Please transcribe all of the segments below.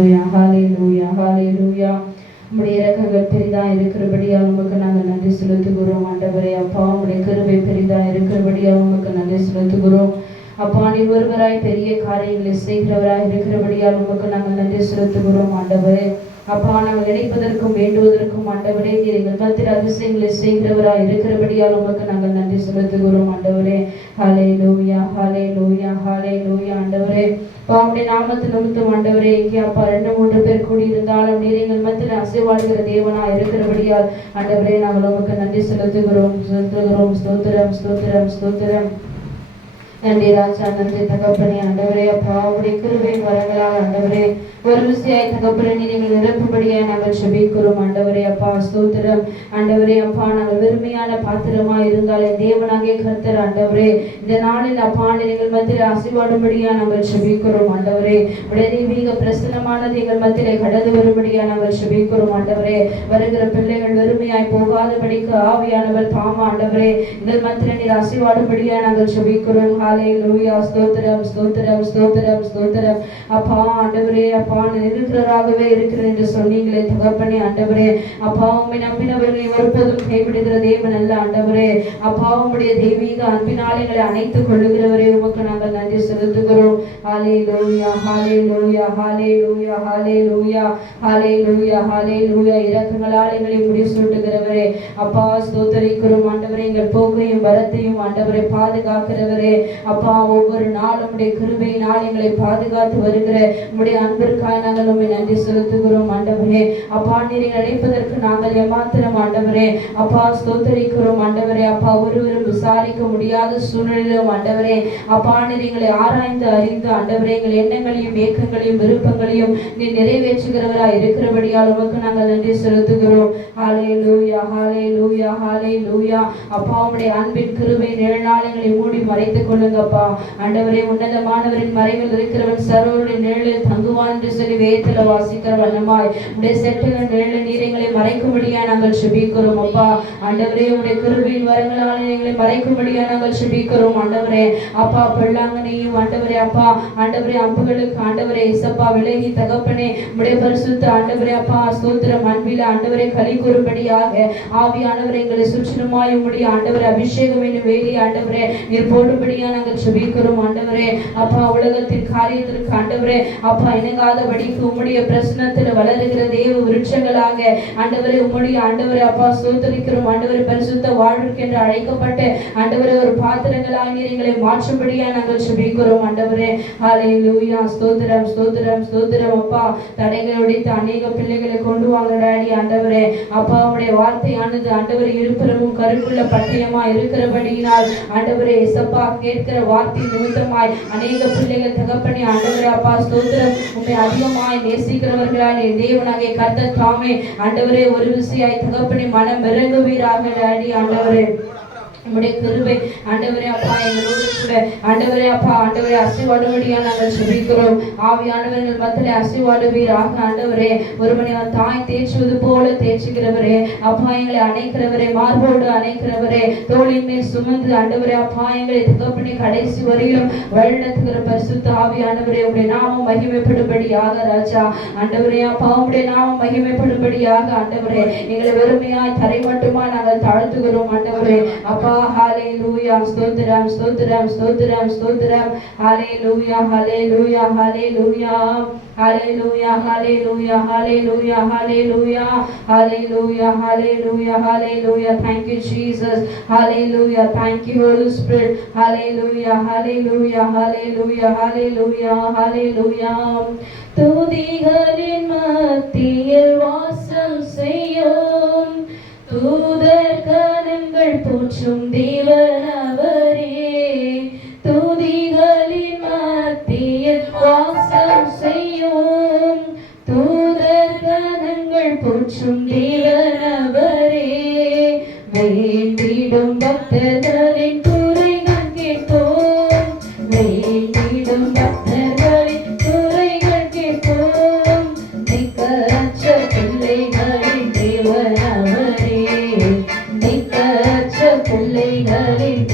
ஹalleluya ஹalleluya. உம்முடைய இரக்கங்கள் பெரிதா இருக்கிறபடியால் உமக்கு நாங்கள் நன்றி செலுத்துகிறோம் ஆண்டவரே. அப்பா உம்முடைய கிருபை பெரிதா இருக்கிறபடியால் உமக்கு நன்றி செலுத்துகிறோம் அப்பா. நீர் ஒருவராய் பெரிய காரியங்களை செய்கிறவராய் இருக்கிறபடியால் உமக்கு நாங்கள் நன்றி செலுத்துகிறோம் ஆண்டவரே. அப்பா நாங்கள் நினைப்பதற்கும் வேண்டுவதற்கும் ஆண்டவரே நீர் எங்கள் மத்தியில் அதிசயங்களை செய்கிறவராய் இருக்கிறபடியால் உமக்கு நாங்கள் நன்றி செலுத்துகிறோம் ஆண்டவரே. ஹalleluya ஹalleluya ஹalleluya ஆண்டவரே. உம்முடைய நாமத்தில் நிமித்தம் ஆண்டவரே இங்கே அப்பா 2-3 பேர் கூடியிருந்தாலும் நீர் எங்கள் மத்தியில் அசைவாடுகிற தேவனா இருக்கிறபடியால் ஆண்டவரே நாங்கள் உமக்கு நன்றி செலுத்துகிறோம் செலுத்துகிறோம். ஸ்தோத்திரம் ஸ்தோத்திரம் ஸ்தோத்திரம். நன்றி ராஜா, நன்றி தகப்பனே ஆண்டவரே. அப்பா உடைய கிருபையின் வரங்களால் ஆண்டவரே ஒரு விசையாய் தகப்பனே நீங்கள் நிரப்பும்படியாய் நாங்கள் செபிக்கிறோம் ஆண்டவரே. அப்பா ஸ்தோத்திரம் ஆண்டவரே. அப்பா நாங்கள் வெறுமையான பாத்திரமாய் இருந்தாலே தேவனாகிய கர்த்தர் ஆண்டவரே இந்த நாளில் அப்பா நீங்கள் மத்தியில் அசைவாடும்படியா நாங்கள் செபிக்கிறோம் ஆண்டவரே. உடைய தெய்வீக பிரசன்னமானது எங்கள் மத்தியிலே கடந்து வரும்படியா நாங்கள் செபிக்கிறோம் ஆண்டவரே. வருகிற பிள்ளைகள் வெறுமையாய் போகாதபடிக்கு ஆவியானவர் தாமா ஆண்டவரே எங்கள் மத்தியிலே நீர் அசைவாடும்படியா நாங்கள் செபிக்கிறோம். ஹalleluya ஸ்தோத்திரம் ஸ்தோத்திரம் ஸ்தோத்திரம் ஸ்தோத்திரம். அப்பா ஆண்டவரே அப்பா இருக்கிறவராகவே இருக்கிற என்று சொன்னீங்களே தகப்பனே ஆண்டவரே. அப்பா உம்மை நம்பினவர்களை ஒருபோதும் கைவிடுகிற தேவன் அல்ல ஆண்டவரே. அப்பா உம்முடைய தெய்வீக அன்பினாலே எங்களை அணைத்துக் கொள்ளுகிறவரே உமக்கு நாங்கள் நன்றி செலுத்துகிறோம். ஹalleluya ஹalleluya ஹalleluya ஹalleluya ஹalleluya ஹalleluya. இரக்கங்களால் எங்களை முடிசூட்டுகிறவரே அப்பா ஸ்தோத்திரிக்கிறோம் ஆண்டவரே. எங்கள் போக்கையும் வரத்தையும் ஆண்டவரை பாதுகாக்கிறவரே அப்பா. ஒவ்வொரு நாளும் உடைய கிருபையினால் எங்களை பாதுகாத்து வருகிற உடைய அன்பிற்காக நாங்கள் உம்மை நன்றி செலுத்துகிறோம் ஆண்டவரே. அப்பா நீரை அழைப்பதற்கு நாங்கள் ஏமாத்திரம் ஆண்டவரே அப்பா ஸ்தோத்திரிக்கிறோம் ஆண்டவரே. அப்பா ஒருவரும் விசாரிக்க முடியாத சூழ்நிலையிலும் ஆண்டவரே அப்பா நீர் எங்களை ஆராய்ந்து அறிந்து ஆண்டவரே எங்கள் எண்ணங்களையும் ஏக்கங்களையும் விருப்பங்களையும் நீ நிறைவேற்றுகிறவராய் இருக்கிறபடியால் உமக்கு நாங்கள் நன்றி செலுத்துகிறோம். ஹalleluya ஹalleluya ஹalleluya. அப்பா உம்முடைய அன்பின் கிருபை நிழலால் எங்களை மூடி மறைத்துக் கொள்ளுங்கப்பா ஆண்டவரே. உன்னதமானவரின் மறைவில் இருக்கிறவன் சர்வருடைய நிழலில் தங்குவான் என்று சொல்லி வேதத்தில் வாசிக்கிற வண்ணமாய் உடைய செட்டின நிழலில் நீர் எங்களை மறைக்கும்படியா நாங்கள் செபிக்கிறோம் அப்பா ஆண்டவரே. உடைய கிருபையின் வரங்களால் எங்களை மறைக்கும்படியா நாங்கள் செபிக்கிறோம் ஆண்டவரே. அப்பா பெள்ளாங்கனையும் ஆண்டவரே அப்பா ஆண்டவரே அம்புகளுக்கு ஆண்டவரே இசப்பா விலகி தகப்பனே உடைய பரிசுத்த ஆண்டவரே அப்பா ஸ்தோத்திரம் அன்பில் ஆண்டவரை களி கூறும்படியாக ஆவியானவரை எங்களை சுற்றிலுமாய் உம்முடைய ஆண்டவரை அபிஷேகம் என்னும் வேலி ஆண்டவரே நீர் போடும்படியா நாங்கள் செபிக்கிறோம் ஆண்டவரே. அப்பா உலகத்தின் காரியத்திற்கு ஆண்டவரே அப்பா இணங்காதபடிக்கு உம்முடைய பிரசன்னத்தில் வளருகிற தேவ விருட்சங்களாக ஆண்டவரே உம்முடைய ஆண்டவரே அப்பா ஸ்தோத்திரிக்கிறோம் ஆண்டவரே. பரிசுத்த வாழ்வுக்கு என்று அழைக்கப்பட்ட ஆண்டவரே ஒரு பாத்திரங்களாக நீர் எங்களை மாற்றும்படியா நாங்கள் செபிக்கிறோம் ஆண்டவரே. ஹalleluya ஸ்தோத்திரம் ஸ்தோத்திரம் ஸ்தோத்திரம் அப்பா. தடைகளை உடைத்து அநேக பிள்ளைகளை கொண்டு வாங்க டாடி ஆண்டவரே. அப்பா உம்முடைய வார்த்தையானது ஆண்டவரே இருபுறமும் கருக்குள்ள பட்டயமா இருக்கிறபடியினால் ஆண்டவரே இசப்பா கேட்கிற வார்த்தை நிமித்தமாய் அநேக பிள்ளைகள் தகப்பனே ஆண்டவரே அப்பா ஸ்தோத்திரம் உம்மை அதிகமாய் நேசிக்கிறவர்களால் தேவனாகிய கர்த்தர் தாமே ஆண்டவரே ஒரு விசையாய் தகப்பனே மனம் இறங்குவீராக டாடி ஆண்டவரே. உம்முடைய கிருபை ஆண்டவரே அப்பா எங்களோடு கூட ஆண்டவரே அப்பா ஆண்டவரே அசைவாடும்படியா நாங்கள் செபிக்கிறோம். ஆவியானவர்கள் மத்தியிலே அசைவாடுவீராக ஆண்டவரே. ஒருவனை தாய் தேய்ச்சுவது போல தேய்ச்சுகிறவரே அப்பா எங்களை அணைக்கிறவரே மார்போடு அணைக்கிறவரே தோளின் மேல் சுமந்து ஆண்டவரே அப்பா எங்களை தகப்பனே கடைசி வரையிலும் வழிநடத்துகிற பரிசுத்த ஆவியானவரே உம்முடைய நாமம் மகிமைப்படும்படியாக ராஜா ஆண்டவரே அப்பா உம்முடைய நாமம் மகிமைப்படும்படியாக ஆண்டவரே எங்களை வெறுமையாய் தரை மட்டுமா நாங்கள் தாழ்த்துகிறோம் ஆண்டவரே அப்பா. ஹalleluya ஸ்தோத்திரம் ஸ்தோத்திரம் ஸ்தோத்திரம் ஸ்தோத்திரம். ஹalleluya ஹalleluya ஹalleluya ஹalleluya ஹalleluya ஹalleluya ஹalleluya ஹalleluya ஹalleluya ஹalleluya. Thank you Jesus. Hallelujah. Thank you Holy Spirit. Hallelujah hallelujah hallelujah hallelujah hallelujah. துதிகளின் மத்தியில் வாசம் செய்யும் தூதர் கணங்கள் போற்றும் தேவன் அவரே. துதிகளின் மத்தியில் வாசம் செய்யும் தூதர் கணங்கள் போற்றும் தேவன் அவரே. வேண்டிடும் பக்தர்களின் குறைகள் கேட்போம் வேண்டிடும் பக்தர்களின் குறைகள் கேட்போம். நிக்கற்ற பிள்ளைகளின் தேவன் அவரே நிக்கற்ற பிள்ளைகளின்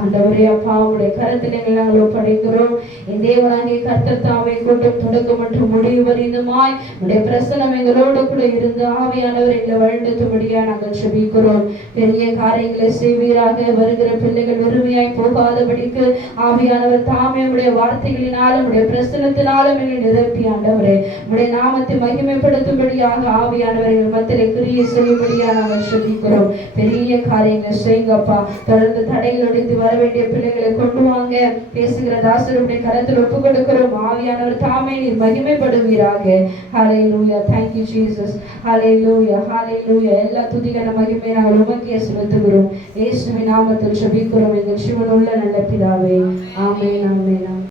ஆண்டவரே அப்பா உடைய கரத்தில் நாங்கள் ஒப்படைக்கிறோம். என் தேவனாகிய கர்த்தர் தாமே கொண்டும் தொடக்கம் மற்றும் முடிவு வரைந்துமாய் உடைய பிரசனம் எங்களோடு கூட இருந்து ஆவியானவர் எங்களை வழிநடத்தும்படியா நாங்கள் ஜெபிக்கிறோம். பெரிய காரியங்களை செய்வீராக. வருகிற பிள்ளைகள் வெறுமையாய் போகாதபடிக்கு ஆவியானவர் தாமே உடைய வார்த்தைகளினாலும் உடைய பிரசனத்தினாலும் எங்களை நிரப்பி ஆண்டவரே உடைய நாமத்தை மகிமைப்படுத்தும்படியாக ஆவியானவர் எங்கள் மத்தியிலே கிரியை செய்யும்படியா நாங்கள் ஜெபிக்கிறோம். பெரிய காரியங்களை செய்யுங்கப்பா. தொடர்ந்து தடைகள் உடைத்து வர வேண்டிய பிள்ளைகளை கொண்டு வாங்க. பேசுகிற தாசருடைய கரத்தில் ஒப்பு கொடுக்கிறோம். ஆவியானவர் தாமே நீர் மகிமைப்படுவீராக. ஹல்லேலூயா. Thank you Jesus. ஹல்லேலூயா ஹல்லேலூயா. எல்லா துதிகன மகிமை நாங்கள் உமக்கே செலுத்துகிறோம். இயேசுவின் நாமத்தில் ஜெபிக்கிறோம் எங்கள் ஜீவனுள்ள நல்ல பிதாவே. ஆமென் ஆமென்.